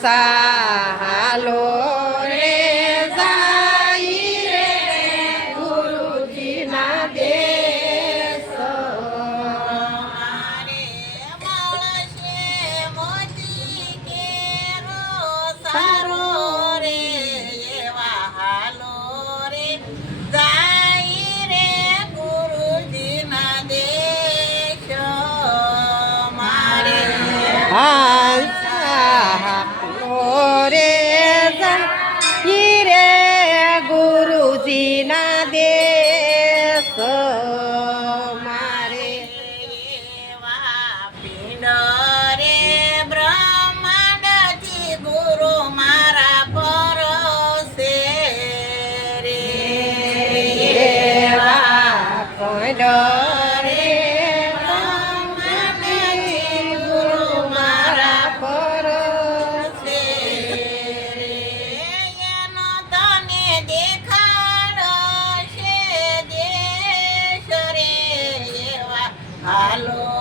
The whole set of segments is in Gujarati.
さい。દેખાડશે દેશ રે એવા હાલો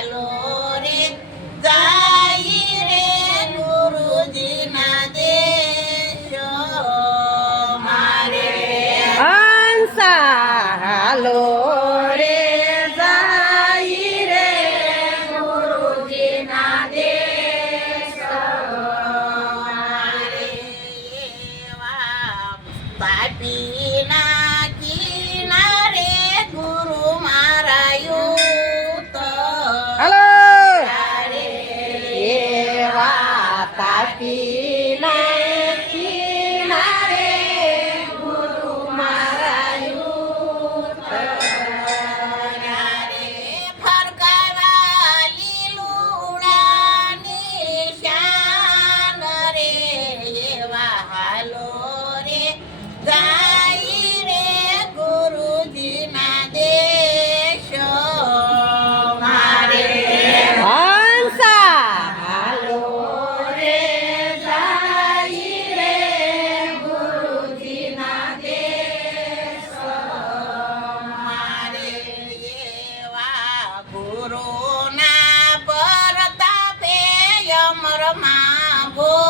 એવા ગુરુના પરતાપે યમરમાં ભો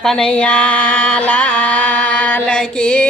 કનૈયા લાલ કી